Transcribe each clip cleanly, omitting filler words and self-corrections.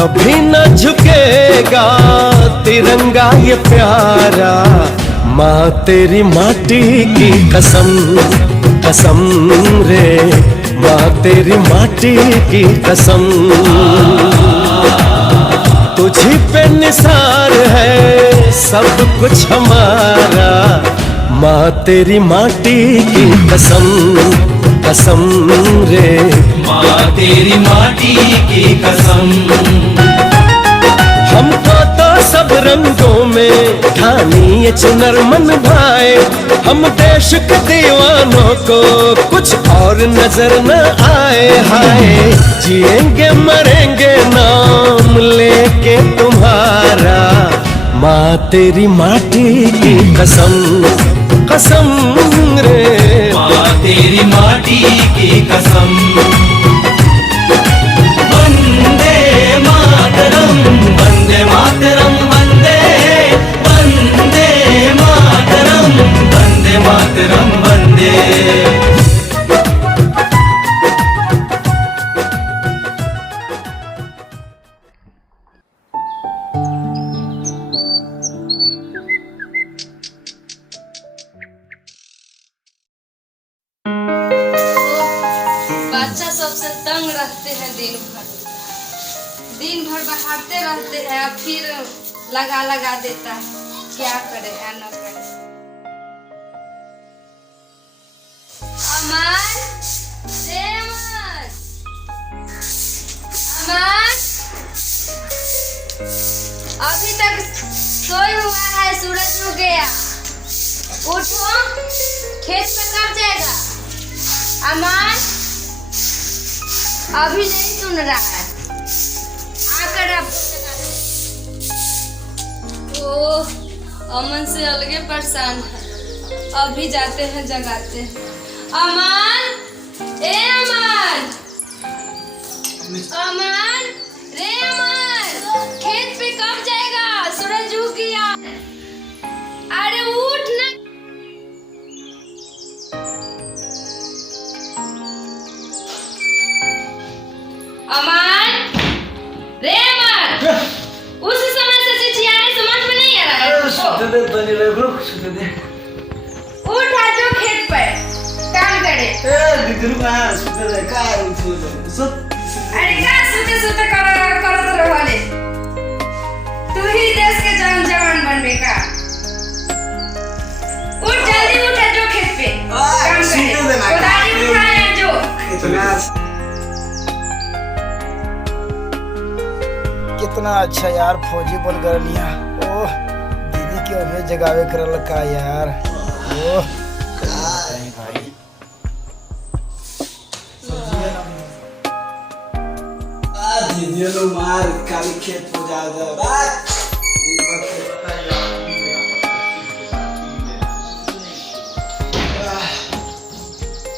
कभी न झुकेगा तिरंगा ये प्यारा, माँ तेरी माटी की कसम, कसम रे माँ तेरी माटी की कसम। तुझी पे निसार है सब कुछ हमारा, माँ तेरी माटी की कसम, कसम रे माँ तेरी माटी की कसम। हमको तो सब रंगों में ढानी ये चुनर मन भाए, हम देश के दीवानों को कुछ और नजर न आए। हाय जिएंगे मरेंगे नाम लेके तुम्हारा, माँ तेरी माटी की कसम, कसम रे माँ तेरी माटी की कसम। वंदे मातरम, वंदे मातरम, वंदे वंदे मातरम, वंदे मातरम, वंदे। बच्चा सबसे तंग रहते हैं दिन भर बहारते रहते हैं, फिर लगा लगा देता है। क्या करे है न करे। अमन, रे अमन, अमन, अभी तक सोए हुआ है, सूरज उग गया। उठो, खेत पे कब जाएगा? अमन अभी नहीं सुन रहा है, आकर अब ओह अमन से अलगे परेशान है। अभी जाते हैं जगाते हैं। अमन, ए अमन, अमन, रे अमन, खेत पे कब जाएगा? सूरज उग गया। अरे उठ ना। अमन, रे अमन, उस समय से चिचियाने समझ में नहीं आ रहा है। उठ आ जाओ खेत पे काम करे। अरे क्या सोते सोते करत रहले। तू ही देश के जवान बनबे का। उठ जल्दी उठ आ जाओ खेत पे काम करे। कोदारी उठाए आ जाओ। कितना अच्छा यार फौजी बन कर लिया। ओह दीदी की अभी जगावे करल का यार। ओह भाई दीदी लो मार काली खेत पे जा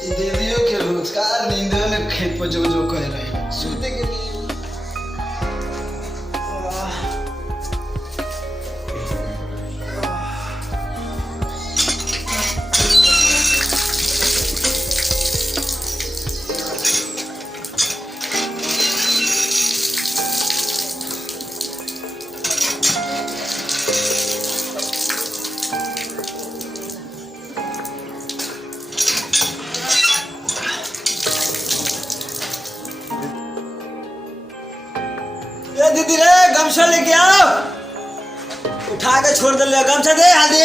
दीदियों के रोजगार नींद में खेत पर जो जो कह रहे हैं सोते के लिए। दीदी रे गमछा लेके आओ, उठा के छोड़ दे। गमछा दे हल्दी।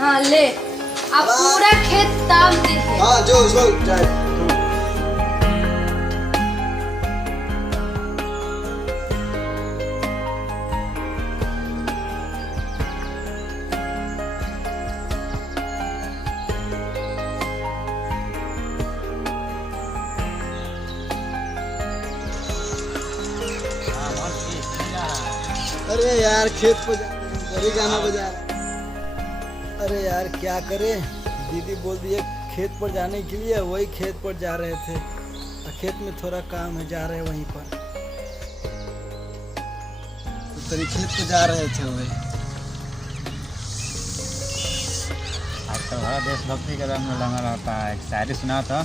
हाँ ले, अब पूरा खेत ताम दे। हाँ जो उसको जाए। अरे यार खेत पे बड़ी गाना बजा रहा। अरे यार क्या करे, दीदी बोल दिए खेत पर जाने के लिए, वही खेत पर जा रहे थे। खेत में थोड़ा काम है, जा रहे हैं वहीं पर। तो खेत पे जा रहे थे वही। आजकल हमारा देशभक्ति का रंग लगा रहता है। एक शायरी सुना था।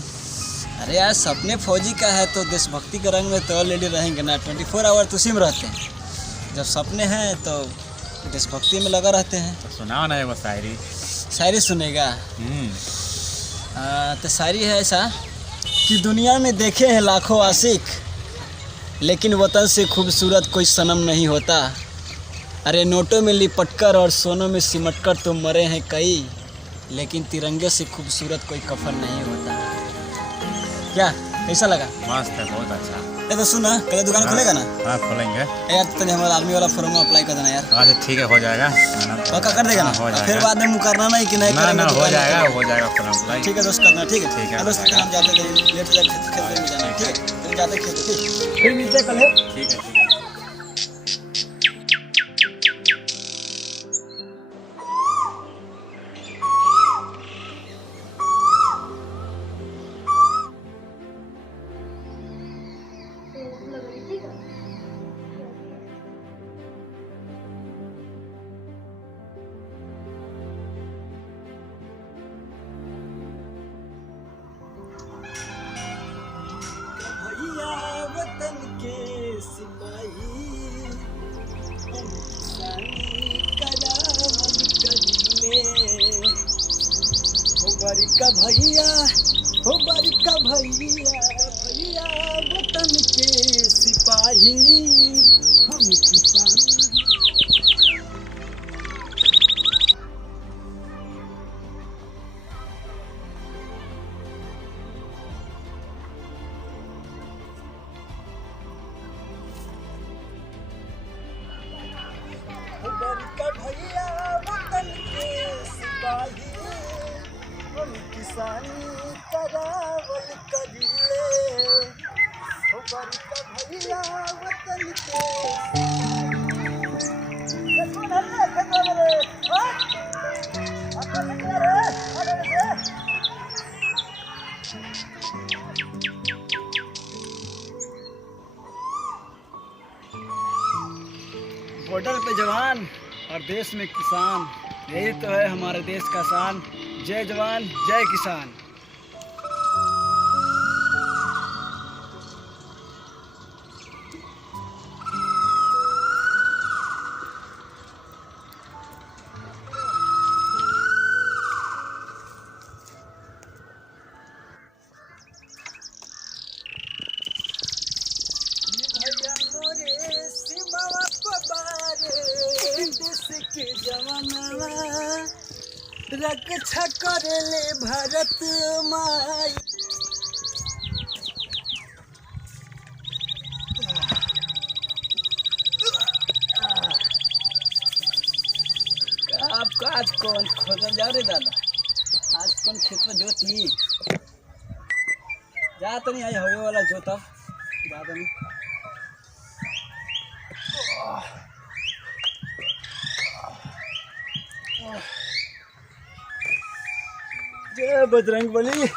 अरे यार सपने फौजी का है तो देशभक्ति के रंग में तो ऑलरेडी रहेंगे ना। 24 आवर उसी में रहते हैं। जब सपने हैं तो देशभक्ति में लगा रहते हैं। तो सुनाओ ना एगो शायरी। शायरी सुनेगा? तो शायरी है ऐसा कि दुनिया में देखे हैं लाखों आशिक, लेकिन वतन से खूबसूरत कोई सनम नहीं होता। अरे नोटों में लिपटकर और सोनों में सिमटकर तो मरे हैं कई, लेकिन तिरंगे से खूबसूरत कोई कफन नहीं होता। क्या कैसा लगा? मस्त है, बहुत अच्छा। ये तो सुना, कल दुकान खुलेगा ना? हाँ खोलेंगे यार तो हमारा आर्मी वाला फॉर्म अप्लाई कर देना यार। अच्छा ठीक है, हो जाएगा। पक्का कर देगा ना? हो जाएगा। फिर बाद में मुकरना नहीं कि नहीं ना करेंगे ना, तो हो बाद में जाएगा, करेंगे। हो जाएगा फॉर्म अप्लाई। ठीक है दोस्त, करना ठीक है। ठीक है, दोस्त हो जाएगा। हम जाते थे लेट से खेत में जाना। ठीक है, तुम जाते खेत। ठीक, फिर मिलते हैं कल। ठीक है, ठीक है। भैया वतन के सिपाही, हम किसानी करावल करीले। हो बरिका भैया, हो बरिका भैया, भैया वतन के सिपाही, हम किसानी। बरिका भैया वतन के सिपाही, हम किसानी करावल करीले। हो बरिका भैया वतन के बॉर्डर पे जवान और देश में किसान, यही तो है हमारे देश का शान। जय जवान जय किसान। भैया मोरे सीमावा पबारे, देश के जवानवा रक्षा करेले भारत माई। आपका आज कौन खोजल जा रे दादा? आज कौन खेत में जोती जा तो नहीं आई हवे वाला जोता ज्यादा नहीं। जय बजरंग बली।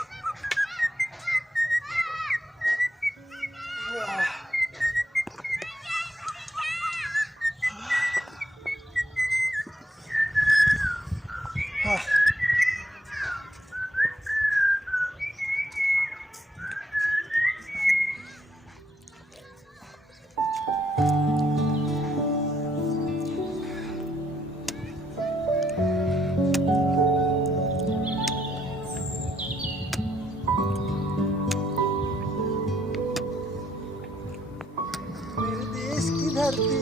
मेरे देश की धरती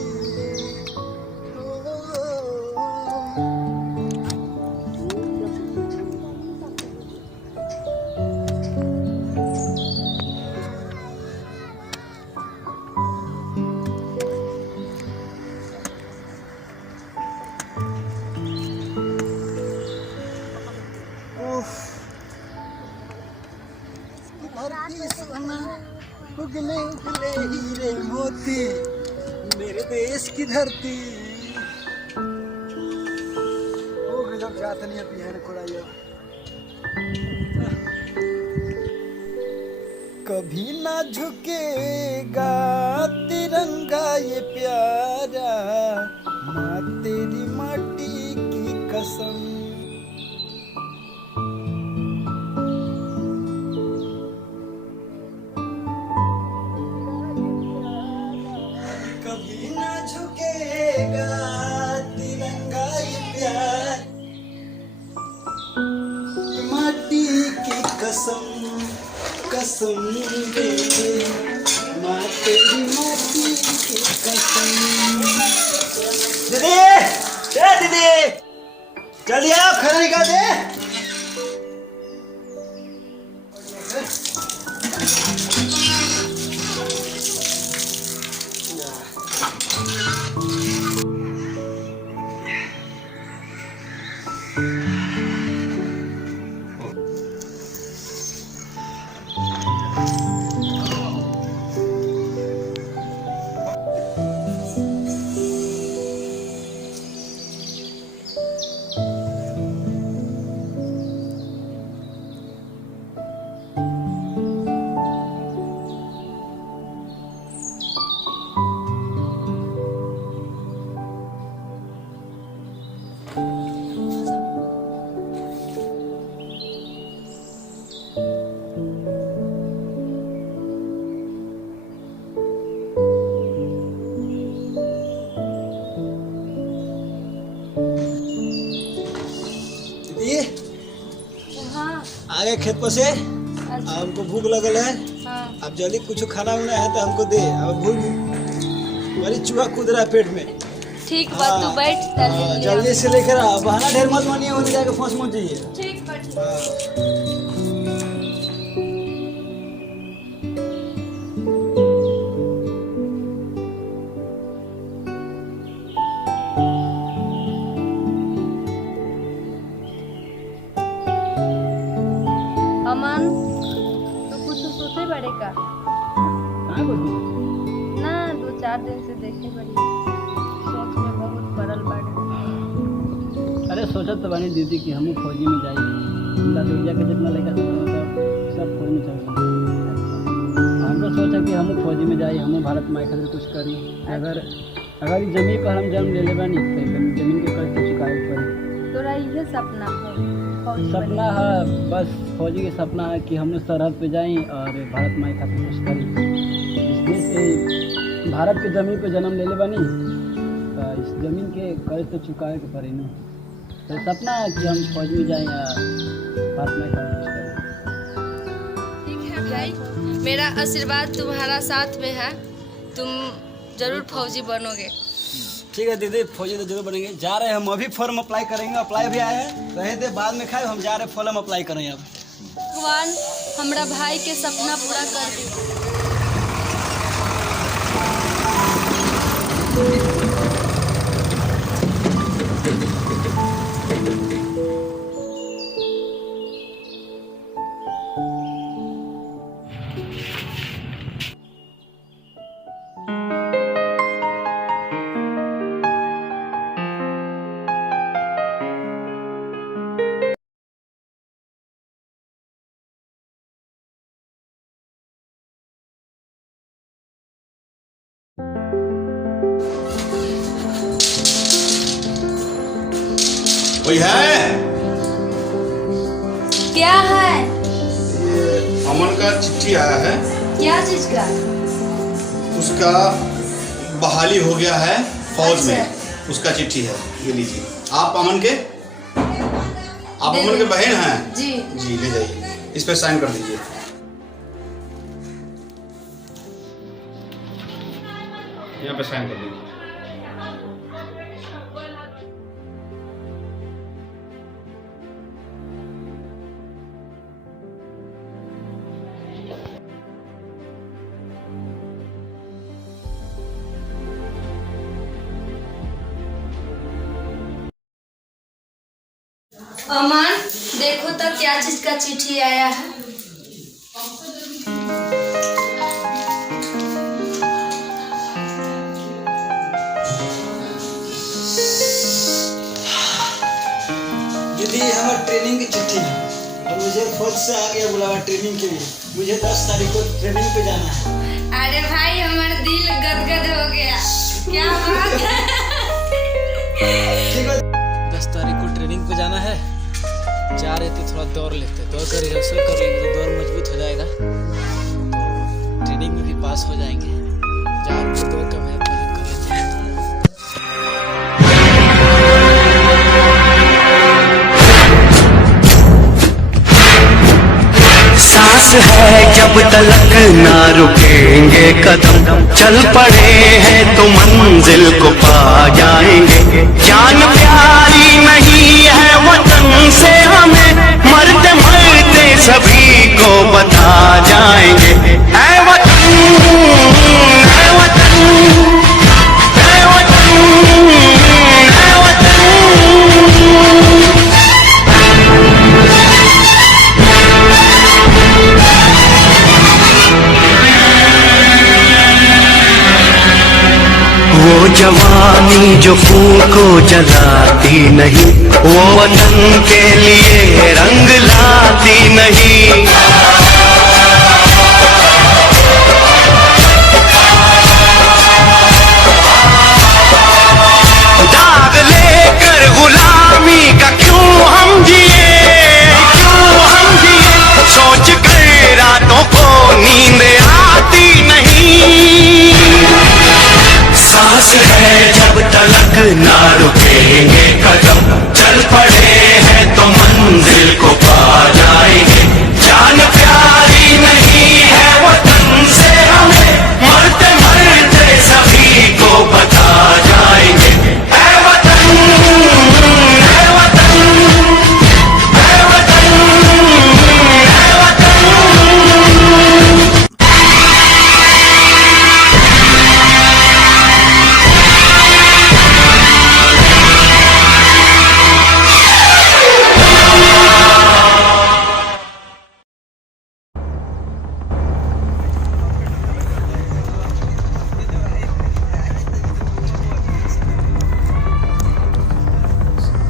धरती सोना, उगले उगले हीरे मोती, मेरे देश की धरती। ओ गजब जात नहीं पिहन कोड़ाइयो। कभी ना झुकेगा तिरंगा ये प्यारा, माँ तेरी माटी की कसम। कसम दे दे, माँ तेरी माटी की कसम। दीदी, ए दीदी, जल्दी आओ, खाना निकाल दे। हाँ आगे खेत पर से हमको भूख लगल है। हाँ अब जल्दी कुछ खाना उना है तो हमको दे। अब भूख बड़ी चूहा कूद रहा है पेट में। ठीक बा, तू बैठ जल्दी। जल्दी से लेकर आ, बहाना ढेर मत मानिए, होने जाके फंस मत जाइए। ठीक बा, ठीक। अमन, तू कुछ सोचे बड़े का ना? 2-4 दिन से देखे बड़ी सोच में बहुत पड़ल बाड़े। अरे सोचत तो बानी दीदी कि हमहू फौजी में जाई। हमरा दुनिया के जितना लड़का सब फौज में चल गए। हमरो सोचा कि हमहू फौजी में जाई, हमहू भारत माई खातिर कुछ करी। अगर इस जमीन पर हम जन्म ले बानी तो जमीन के कर्ज चुकाए पड़ी। तोरा इहे सपना है? फौजी सपना है, बस फौजी के सपना है कि हम लोग सरहद पे जाएं और भारत माई खातिर कुछ करें। इस देश से भारत के ज़मीन पे जन्म ले बानी तो इस ज़मीन के कर्ज तो चुकाए के पड़ी ना। तो सपना है कि हम फौज में जाएं या भारत माई खातिर कुछ करें। ठीक है भाई, मेरा आशीर्वाद तुम्हारा साथ में है। तुम जरूर फौजी बनोगे। ठीक है दीदी, फौजी तो जरूर बनेंगे। जा रहे हैं हम, अभी फॉर्म अप्लाई करेंगे। अप्लाई भी आया है, रहे दे बाद में खाए। हम जा रहे हैं, फॉर्म अप्लाई करेंगे। अब भगवान हमरा भाई के सपना पूरा कर दे। कोई है? क्या है? अमन का चिट्ठी आया है। क्या चीज का? उसका बहाली हो गया है फौज में। अच्छा। उसका चिट्ठी है, ये लीजिए। आप अमन के बहन हैं? जी जी, ले जाइए, इस पे साइन कर दीजिए। यहाँ पे साइन कर दीजिए। अमन, देखो तो क्या चीज का चिट्ठी आया है। दीदी, हमारी ट्रेनिंग की चिट्ठी है और मुझे फौज से आ गया बुलावा ट्रेनिंग के लिए। मुझे 10 तारीख को ट्रेनिंग पे जाना है। अरे भाई, हमारा दिल गदगद हो गया। क्या बात है? ठीक है, 10 तारीख को ट्रेनिंग पे जाना है। जा रहे थे, थोड़ा दौड़ लेते, दौड़ कर रिहर्सल कर लेंगे तो दौड़ मजबूत हो जाएगा, तो ट्रेनिंग में भी पास हो जाएंगे। जा रहे थे, दौड़ का मेहनत कर लेते हैं। सांस है जब तलक ना रुकेंगे कदम, चल पड़े हैं तो मंजिल को पा जाएंगे। जान प्यारी नहीं है वतन से हमें, मरते मरते सभी को बता जाएंगे। ऐ वतन, ऐ वतन, ऐ वतन, ऐ वतन। वो जवानी जो खून को जलाती नहीं, वो वतन के लिए रंग लाती नहीं। दाग लेकर गुलामी का क्यों हम जिए, क्यों हम जिए, सोच कर रातों को नींद आती नहीं। सांस है जब तलक ना रुकेंगे कदम, चल पड़े हैं तो मंजिल को पा जाएंगे। जान प्यारी नहीं है वतन से हमें, मरते मरते सभी को बता जाएंगे। ऐ वतन, ऐ वतन, ऐ वतन, ऐ वतन।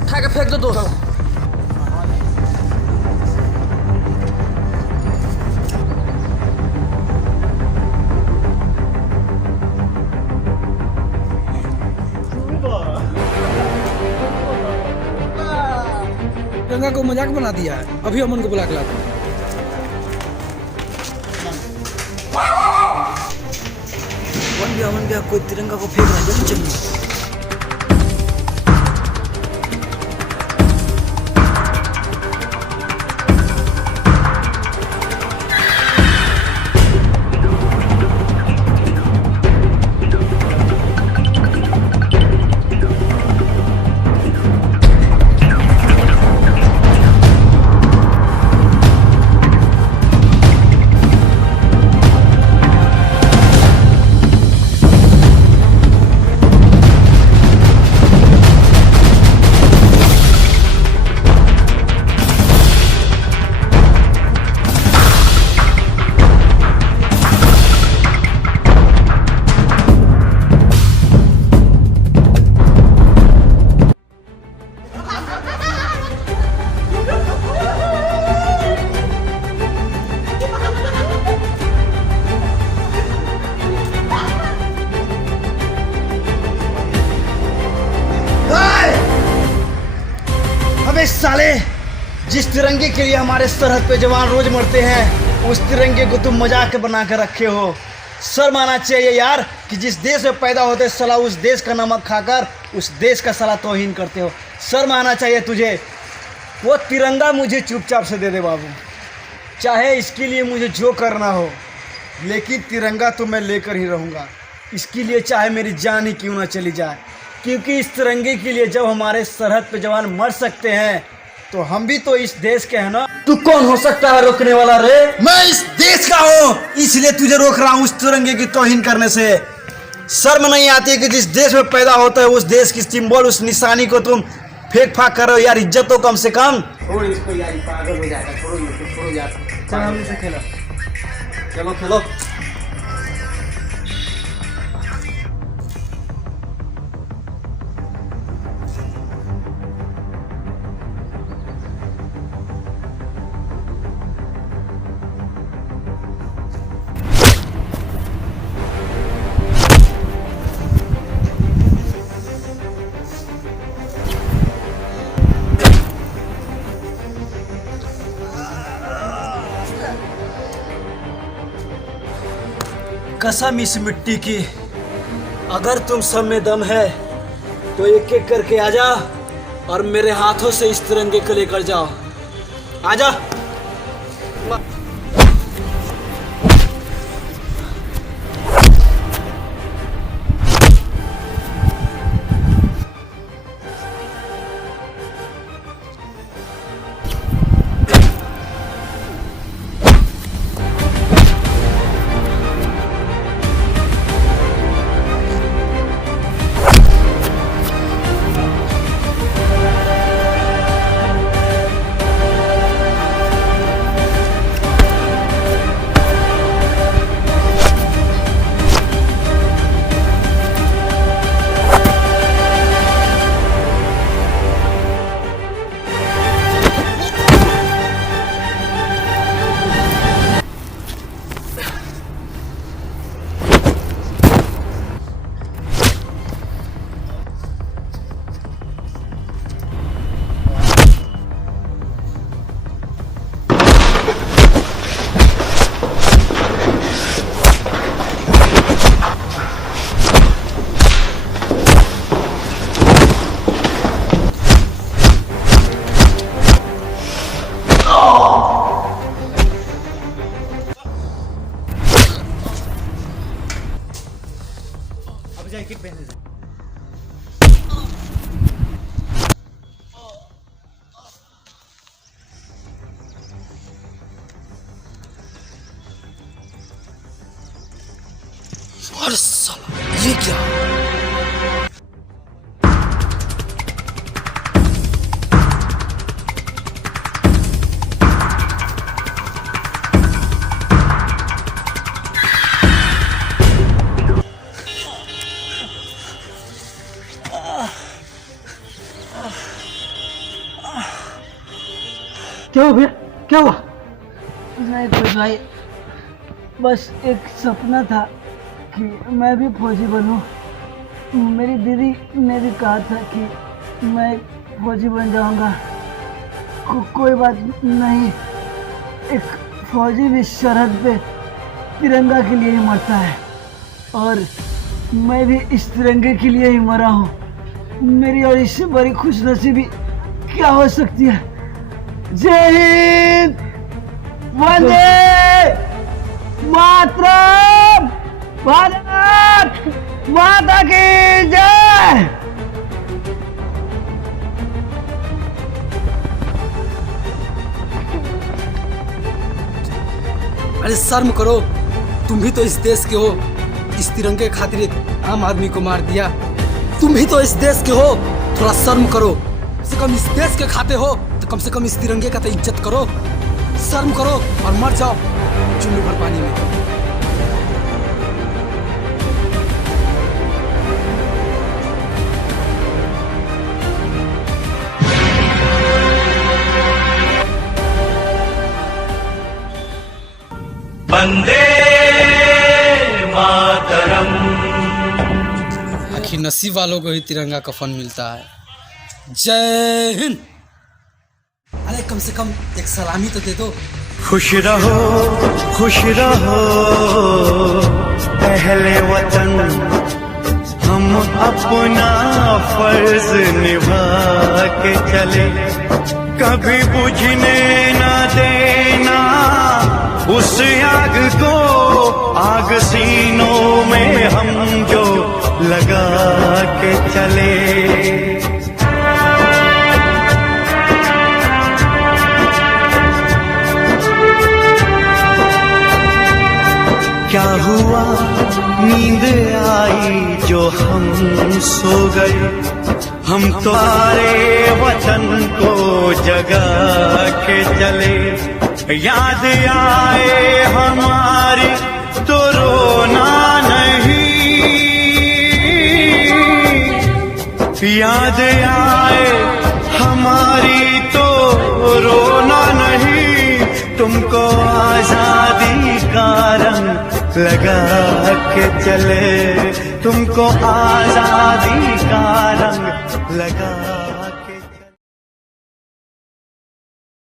उठा के फेंक दो दोस्त। तिरंगा को मजाक बना दिया है, अभी अमन को बुला के लाता हूं। अमन भैया कोई तिरंगा को फेंक रहा है, जल्दी चलिए। अबे साले, जिस तिरंगे के लिए हमारे सरहद पे जवान रोज मरते हैं, उस तिरंगे को तुम मजाक बना कर रखे हो। शर्म आना चाहिए यार कि जिस देश में पैदा होते साला उस देश का नमक खाकर उस देश का साला तौहीन करते हो। शर्म आना चाहिए तुझे। वो तिरंगा मुझे चुपचाप से दे दे बाबू, चाहे इसके लिए मुझे जो करना हो, लेकिन तिरंगा तो मैं लेकर ही रहूँगा। इसके लिए चाहे मेरी जान ही क्यों ना चली जाए, क्योंकि इस तिरंगे के लिए जब हमारे सरहद पे जवान मर सकते हैं तो हम भी तो इस देश के हैं ना। तू कौन हो सकता है रोकने वाला रे? मैं इस देश का हूँ, इसलिए तुझे रोक रहा हूँ उस तिरंगे की तौहीन करने से। शर्म नहीं आती कि जिस देश में पैदा होता है उस देश की सिंबल, उस निशानी को तुम फेंक फाक कर रहे हो यार। इज्जत तो कम से कम। छोड़ इसको यार, पागल हो जाएगा। छोड़ो यार, चल हम इसे खेलो, चलो खेलो। कसम इस मिट्टी की, अगर तुम सब में दम है तो एक एक करके आजा और मेरे हाथों से इस तिरंगे को लेकर जाओ। आजा। जैकेट पहने थे। अरे साला ये क्या? क्या हो गया? क्या हुआ? नहीं कुछ भाई, बस एक सपना था कि मैं भी फौजी बनूं। मेरी दीदी ने भी कहा था कि मैं फौजी बन जाऊंगा। कोई बात नहीं, एक फौजी भी सरहद पे तिरंगा के लिए ही मरता है और मैं भी इस तिरंगे के लिए ही मरा हूँ। मेरी और इससे बड़ी खुशनसीबी क्या हो सकती है? जय हिंद, वंदे मातरम, भारत माता की जय। अरे शर्म करो, तुम भी तो इस देश के हो। इस तिरंगे खातिर एक आम आदमी को मार दिया। तुम भी तो इस देश के हो, थोड़ा शर्म करो। कम से कम इस देश के खाते हो तो कम से कम इस तिरंगे का तो इज्जत करो। शर्म करो और मर जाओ चुल्लू भर पानी में। वंदे मातरम। आखिर नसीब वालों को ही तिरंगा कफन मिलता है। जय हिंद। अरे कम से कम एक सलामी तो दे दो। खुश रहो अहले वतन, हम अपना फर्ज निभा के चले, कभी बुझने ना देना उस आग को, आग सीनों में हम जो लगा के चले। क्या हुआ नींद आई जो हम सो गए, हम तुम्हारे वतन को जगा के चले। याद आए हमारी तो रोना नहीं, याद आए हमारी तो रोना नहीं, तुमको आजादी का रंग लगा के चले, तुमको आजादी का रंग लगा